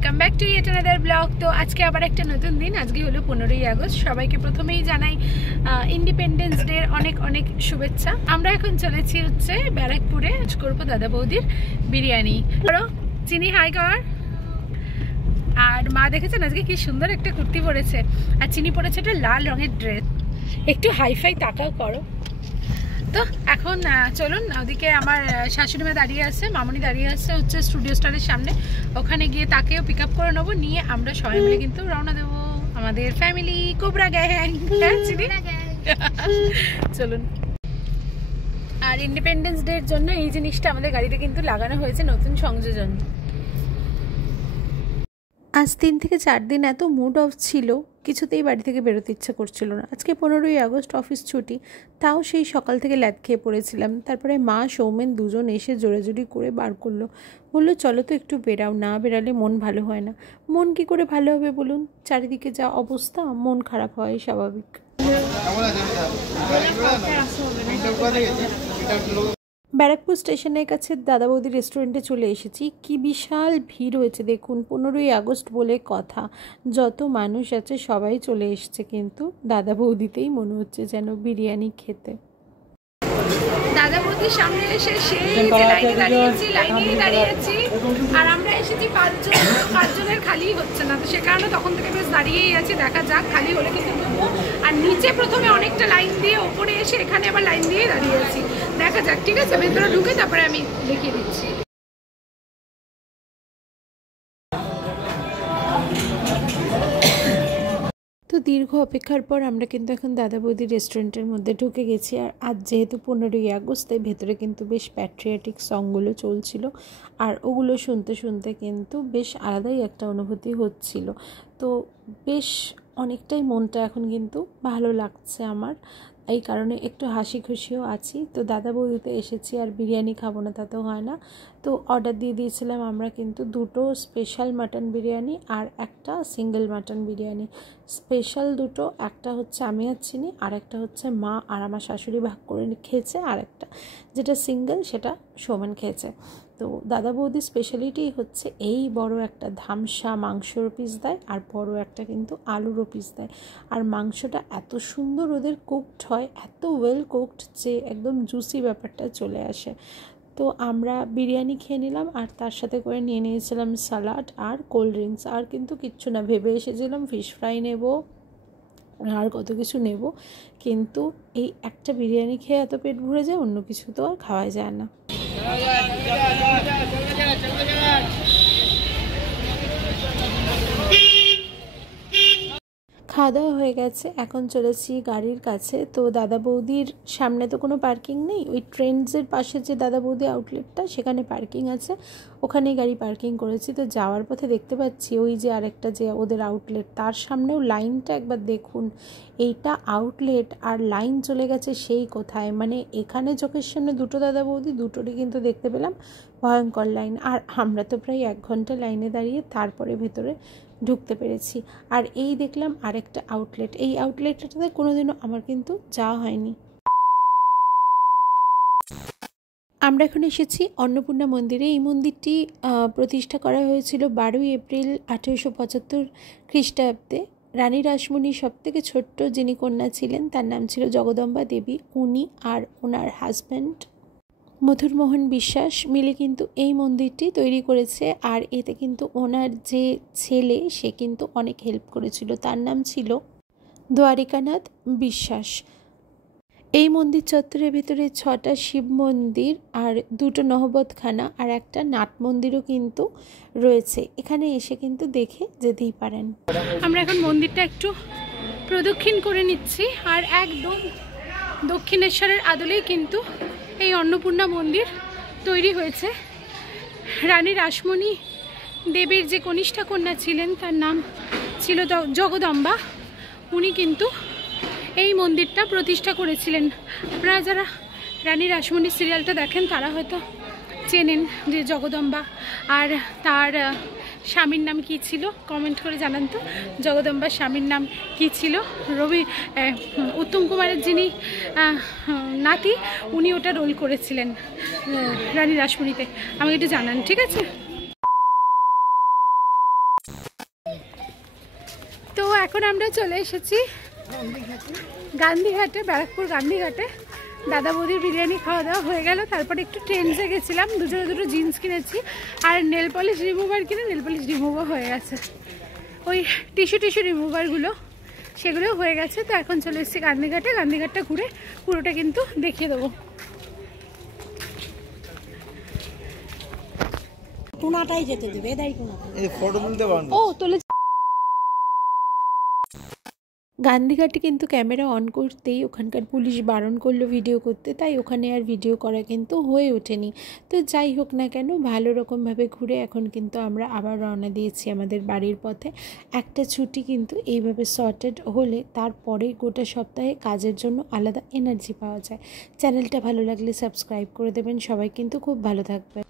Welcome back to yet another blog. তো আজকে আবার একটা নতুন দিন। আজকে হলো 15ই আগস্ট। সবাইকে প্রথমেই জানাই ইন্ডিপেন্ডেন্স ডের অনেক অনেক শুভেচ্ছা। আমরা এখন চলেছি হচ্ছে ব্যারাকপুরে, করবো দাদা বৌদির বিরিয়ানি। চিনি হাই কর। আর মা দেখেছেন আজকে কি সুন্দর একটা কুর্তি পরেছে, আর চিনি পরেছে একটা লাল রঙের ড্রেস। একটু হাইফাই তাকাও করো। তো এখন চলুন, ওদিকে আমার শাশুড়ি মা দাঁড়িয়ে আছে, মামনি দাঁড়িয়ে আছে হচ্ছে স্টুডিও স্টারের সামনে। ওখানে গিয়ে তাকেও পিক আপ করে নেবো, নিয়ে আমরা সবাই মিলে কিন্তু রওনা দেবো আমাদের ফ্যামিলি কোবরা গ্যাং। চলুন। আর ইন্ডিপেন্ডেন্স ডের জন্য এই জিনিসটা আমাদের গাড়িতে কিন্তু লাগানো হয়েছে, নতুন সংযোজন। আজ 3 থেকে 4 দিন এত মুড অফ ছিল, কিছুতেই বাড়ি থেকে বেরোতে ইচ্ছে করছিল না। আজকে 15ই আগস্ট, অফিস ছুটি, তাও সেই সকাল থেকে ল্যাদ খেয়ে পড়েছিলাম। তারপরে মা সৌমেন দুজন এসে জোরাজুরি করে বার করলো, বললো চলো তো একটু বেরাও, না বেরালে মন ভালো হয় না। মন কি করে ভালো হবে বলুন, চারিদিকে যা অবস্থা, মন খারাপ হয় স্বাভাবিক। ব্যারাকপুর স্টেশনের কাছে দাদা বৌদি রেস্টুরেন্টে চলে এসেছি। কি বিশাল ভিড় হয়েছে দেখুন, 15ই আগস্ট বলে কথা, যত মানুষ আছে সবাই চলে এসেছে, কিন্তু দাদা বৌদিতেই মনে হচ্ছে যেন বিরিয়ানি খেতে। দাদা বৌদির সামনে এসে সেই লাইনে দাঁড়িয়েছি, আর আমরা এসেছি 5 জন, 5 জনের খালি হচ্ছে না, তো সে কারণে তখন থেকে বেশ দাঁড়িয়েই আছি। দেখা যাক, খালি হলে কিন্তু ঢুকবো। আর নিচে প্রথমে অনেকটা লাইন দিয়ে ওপরে এসে এখানে আবার লাইন দিয়ে দাঁড়িয়ে আছি। দেখা যাক, ঠিক আছে, ভেতরে ঢুকে তারপরে আমি দেখিয়ে দিচ্ছি। তো দীর্ঘ অপেক্ষার পর আমরা কিন্তু এখন দাদা বৌদির রেস্টুরেন্টের মধ্যে ঢুকে গেছি। আর আজ যেহেতু 15ই আগস্ট, তাই ভেতরে কিন্তু বেশ প্যাট্রিয়টিক সংগুলো চলছিল, আর ওগুলো শুনতে শুনতে কিন্তু বেশ আলাদাই একটা অনুভূতি হচ্ছিল। তো বেশ অনেকটাই মনটা এখন কিন্তু ভালো লাগছে আমার, এই কারণে একটু হাসি খুশিও আছি। তো দাদা বৌদিতে এসেছি, আর বিরিয়ানি খাবো না তা তো হয় না। তো অর্ডার দিয়ে দিয়েছিলাম আমরা কিন্তু 2টো স্পেশাল মাটন বিরিয়ানি আর একটা সিঙ্গেল মাটন বিরিয়ানি। স্পেশাল 2টো, একটা হচ্ছে আমি আর চিনি, আর একটা হচ্ছে মা আর আমার শাশুড়ি ভাগ করে খেয়েছে, আর একটা যেটা সিঙ্গেল সেটা সৌমেন খেয়েছে। তো দাদা বৌদির স্পেশালিটি হচ্ছে এই বড় একটা ধামসা মাংসর পিস দেয়, আর বড় একটা কিন্তু আলুরও পিস দেয়। আর মাংসটা এত সুন্দর ওদের কুকড হয়, এত ওয়েল কুকড যে একদম জুসি ব্যাপারটা চলে আসে। তো আমরা বিরিয়ানি খেয়ে নিলাম, আর তার সাথে করে নিয়ে নিয়েছিলাম সালাড আর কোল্ড ড্রিঙ্কস। আর কিন্তু কিচ্ছু না, ভেবে এসেছিলাম ফিশ ফ্রাই নেব আর কত কিছু নেব, কিন্তু এই একটা বিরিয়ানি খেয়ে এত পেট ভরে যায়, অন্য কিছু তো আর খাওয়া যায় না। খাওয়া দাওয়া হয়ে গেছে, এখন চলেছি গাড়ির কাছে। তো দাদা বৌদির সামনে তো কোনো পার্কিং নেই, ওই ট্রেন্ডসের পাশে যে দাদা বৌদি আউটলেটটা সেখানে পার্কিং আছে, ওখানেই গাড়ি পার্কিং করেছি। তো যাওয়ার পথে দেখতে পাচ্ছি ওই যে আরেকটা যে ওদের আউটলেট, তার সামনেও লাইনটা একবার দেখুন। এইটা আউটলেট আর লাইন চলে গেছে সেই কোথায়, মানে এখানে চোখের সামনে 2টো দাদা বৌদি, 2টোরই কিন্তু দেখতে পেলাম ভয়ঙ্কর লাইন। আর আমরা তো প্রায় 1 ঘন্টা লাইনে দাঁড়িয়ে তারপরে ভেতরে ঢুকতে পেরেছি। আর এই দেখলাম আরেকটা আউটলেট, এই আউটলেটটাতে কোনোদিনও আমার কিন্তু যাওয়া হয়নি। আমরা এখন এসেছি অন্নপূর্ণা মন্দিরে। এই মন্দিরটি প্রতিষ্ঠা করা হয়েছিল 12ই এপ্রিল 1875 খ্রিস্টাব্দে। রানী রাসমণির সবথেকে ছোট্ট যিনি কন্যা ছিলেন তার নাম ছিল জগদম্বা দেবী। উনি আর ওনার হাজব্যান্ড মধুরমোহন বিশ্বাস মিলে কিন্তু এই মন্দিরটি তৈরি করেছে। আর এতে কিন্তু ওনার যে ছেলে সে কিন্তু অনেক হেল্প করেছিল, তার নাম ছিল দ্বারিকানাথ বিশ্বাস। এই মন্দির চত্বরের ভেতরে 6টা শিব মন্দির আর 2টো নহবতখানা আর একটা নাট মন্দিরও কিন্তু রয়েছে। এখানে এসে কিন্তু দেখে যেতেই পারেন। আমরা এখন মন্দিরটা একটু প্রদক্ষিণ করে নিচ্ছি, আর একদম দক্ষিণেশ্বরের আদলেই কিন্তু এই অন্নপূর্ণা মন্দির তৈরি হয়েছে। রানী রাসমণি দেবীর যে কনিষ্ঠা কন্যা ছিলেন তার নাম ছিল জগদম্বা, উনি কিন্তু এই মন্দিরটা প্রতিষ্ঠা করেছিলেন। আপনারা যারা রানী রাসমণি সিরিয়ালটা দেখেন তারা হয়তো চেনেন যে জগদম্বা, আর তার স্বামীর নাম কি ছিল কমেন্ট করে জানান তো। জগদম্বার স্বামীর নাম কি ছিল? উত্তম কুমারের যিনি নাতি, উনি ওটা রোল করেছিলেন রানী রাসমণিতে। আমাকে একটু জানান, ঠিক আছে? তো এখন আমরা চলে এসেছি গান্ধীঘাটে, ব্যারাকপুর গান্ধীঘাটে। দাদা বৌদির বিরিয়ানি খাওয়া দাওয়া হয়ে গেল, তারপরে একটু ট্রেন্ডসে গেছিলাম, দুটো জিন্স কিনেছি আর নেল পলিশ রিমুভার কিনে নেল পলিশ রিমুভার হয়ে গেছে, ওই টিস্যু রিমুভারগুলো সেগুলো হয়ে গেছে। তো এখন চলে এসেছি গান্ধীঘাটে, গান্ধীঘাটটা ঘুরে পুরোটা কিন্তু দেখিয়ে দেবো। কোনাটাই যেতে দেবে, এদাই কোনাটা এই ফটো তুলতে পারবো। ও তোলে। গান্ধীঘাটে কিন্তু ক্যামেরা অন করতেই ওখানকার পুলিশ বারণ করলো ভিডিও করতে, তাই ওখানে আর ভিডিও করা কিন্তু হয়ে ওঠেনি। তো যাই হোক না কেন, ভালো রকমভাবে ঘুরে এখন কিন্তু আমরা আবার রওনা দিয়েছি আমাদের বাড়ির পথে। একটা ছুটি কিন্তু এইভাবে সর্টেড হলে তারপরে গোটা সপ্তাহে কাজের জন্য আলাদা এনার্জি পাওয়া যায়। চ্যানেলটা ভালো লাগলে সাবস্ক্রাইব করে দেবেন, সবাই কিন্তু খুব ভালো থাকবে।